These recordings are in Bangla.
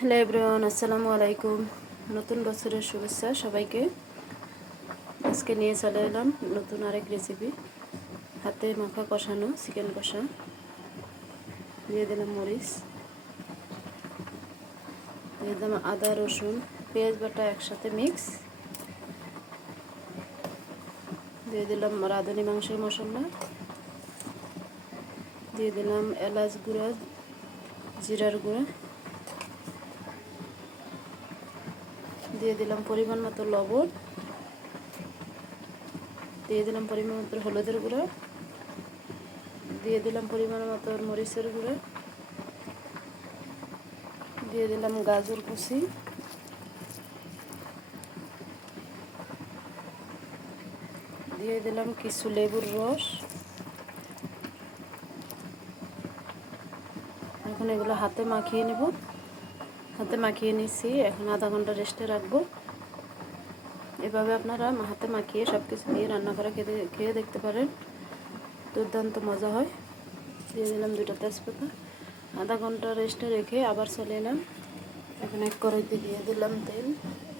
হ্যালো এভরিওয়ান, আসসালামু আলাইকুম। নতুন বছরের শুভেচ্ছা সবাইকে। আজকে নিয়ে চলে এলাম নতুন আরেক রেসিপি হাতে মাখা কষানো চিকেন কষা। দিয়ে দিলাম মরিচ। দিয়ে দিলাম আদা, রসুন, পেঁয়াজ বাটা একসাথে মিক্স দিয়ে দিলাম রাঁধুনি মাংসের মশলা। দিয়ে দিলাম এলাচ গুঁড়া, জিরার গুঁড়া। দিয়ে দিলাম পরিমাণ মতো লবণ। দিয়ে দিলাম পরিমাণ মতো হলুদের গুঁড়ো। দিয়ে দিলাম পরিমাণ মতো মরিচের গুঁড়ো। দিয়ে দিলাম গাজর কুচি। দিয়ে দিলাম কিছু লেবুর রস। এখন এগুলো হাতে মাখিয়ে নেব। হাতে মাখিয়ে নিচ্ছি এখন আধা ঘণ্টা রেস্টে রাখব। এভাবে আপনারা হাতে মাখিয়ে সব কিছু দিয়ে রান্না করে খেতে, খেয়ে দেখতে পারেন। দুর্দান্ত মজা হয়। দিয়ে দিলাম দুটো তেজপাতা। আধা ঘণ্টা রেস্টে রেখে আবার চলে এলাম। এখন এক কড়াইতে দিয়ে দিলাম তেল,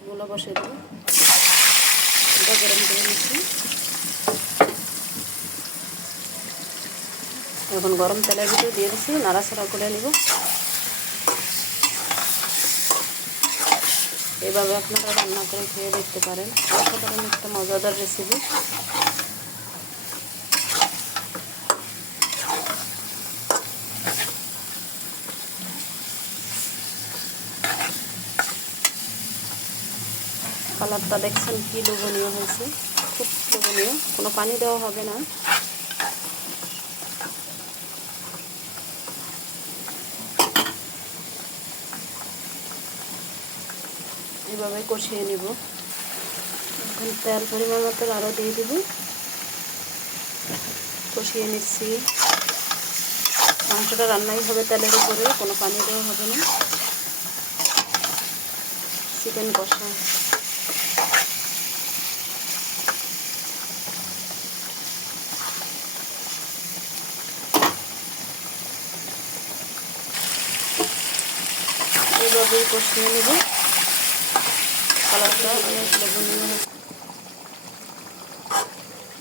এগুলো বসে দিই এটা গরম করে নিচ্ছি। এখন গরম তেলের ভিতরে দিয়ে দিচ্ছি, নাড়াচাড়া করে নিব। এভাবে আপনারা রান্না করে খেয়ে দেখতে পারেন। অসাধারণ একটা মজাদার রেসিপি কালারটা দেখছেন কি লোভনীয় হয়েছে। খুব লোভনীয়। কোনো পানি দেওয়া হবে না। এভাবে কষিয়ে নিব। এখন তেল পরিমাণ মতো আরও দিয়ে দিব। কষিয়ে নিচ্ছি। মাংসটা রান্নাই হবে তেলের উপরে, কোনো পানি দেওয়া হবে না। চিকেন কষা। এইভাবেই কষিয়ে নেব।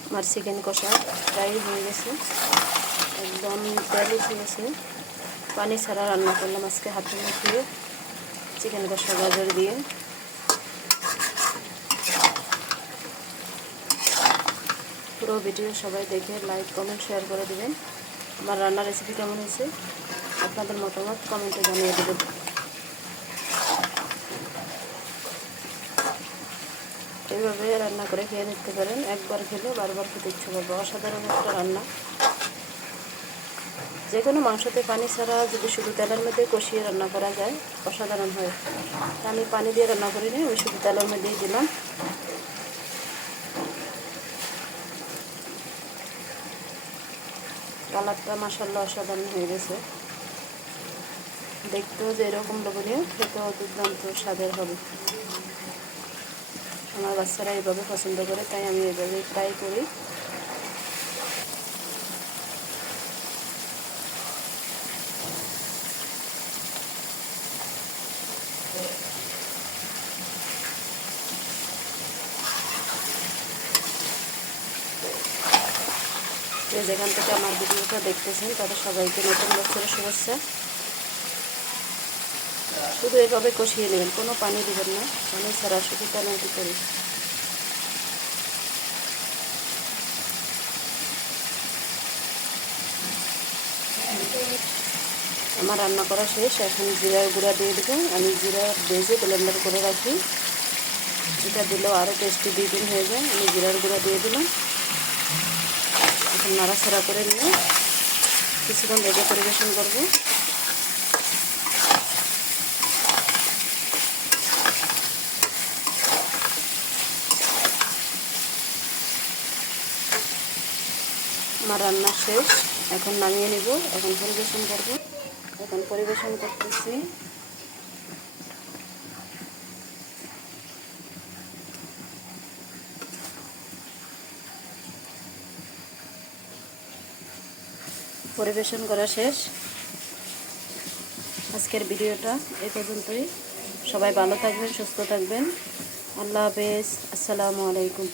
আমার চিকেন কষা প্রায় হয়ে গেছে। একদম তেল উঠে গেছে। পানি ছাড়া রান্না করলাম আজকে হাতে মুখিয়ে চিকেন কষা, গাজর দিয়ে। পুরো ভিডিও সবাই দেখে লাইক কমেন্ট শেয়ার করে দেবেন। আমার রান্নার রেসিপি কেমন হয়েছে? আপনাদের মতামত কমেন্টে জানিয়ে দেবেন। এইভাবে রান্না করে খেয়ে নিতে পারেন। একবার খেলে বারবার খেতে ইচ্ছে করবে। অসাধারণ একটা রান্না। যে কোনো মাংসতে পানি ছাড়া যদি শুধু তেলের মধ্যে কষিয়ে রান্না করা যায়, অসাধারণ হয়। আমি পানি দিয়ে রান্না করিনি আমি শুধু তেলের মধ্যেই দিলাম। কালারটা মাসাল্লা অসাধারণ হয়ে গেছে। দেখতেও যে এরকম লোভনীয়, খেতেও দুর্দান্ত স্বাদের হবে। আমার বাচ্চারা এইভাবে পছন্দ করে, তাই আমি এইভাবে ট্রাই করি। যেখান থেকে আমার ভিডিওটা দেখতেছেন, তাদের সবাইকে নতুন বছরের শুভেচ্ছা। শুধু এভাবে কষিয়ে নেবেন, কোনো পানি দেবেন না। পানি ছাড়া শুধু টমেটো করি? আমার রান্না করা শেষ, এখন জিরার গুঁড়া দিয়ে দেবো। আমি জিরা ভেজে ব্লেন্ডার করে রাখি। এটা দিলেও আরও টেস্টি দিন হয়ে যায়। আমি জিরার গুঁড়া দিয়ে দিলাম। এখন নাড়াচাড়া করে নিয়ে কিছুক্ষণ রেগে পরিবেশন করব। আমার রান্না শেষ। এখন নামিয়ে নেব। এখন পরিবেশন করব। এখন পরিবেশন করতেছি। পরিবেশন করা শেষ। আজকের ভিডিওটা এই পর্যন্তই। সবাই ভালো থাকবেন, সুস্থ থাকবেন। আল্লাহ হাফেজ। আসসালামু আলাইকুম।